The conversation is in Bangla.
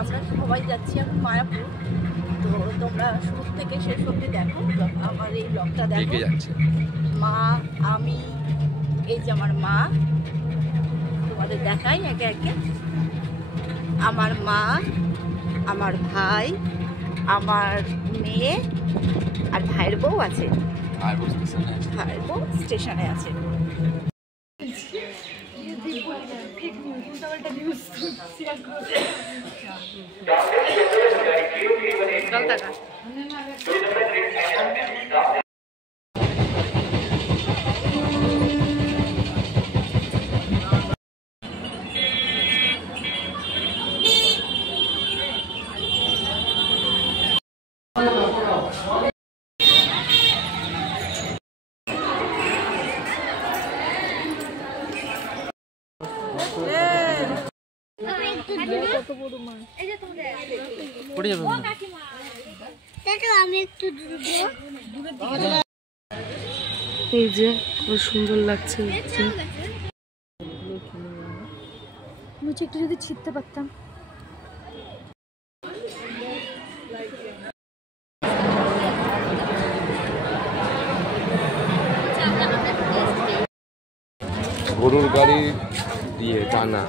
আমরা সবাই যাচ্ছি এখন মায়াপুর। তো তোমরা শুরু থেকে শেষ অবধি দেখো, আমার এই ব্লগটা দেখো। মা, আমি, এই যে আমার মা, তোমাদের দেখাই একে একে। আমার মা, আমার ভাই, আমার মেয়ে আর ভাইয়ের বউ আছে। ভাইয়ের বউ স্টেশনে আছে। এই যে খুব সুন্দর লাগছে। মুঝে একটু যদি ছিটতে পারতাম। গরুর গাড়ি দিয়ে টানা।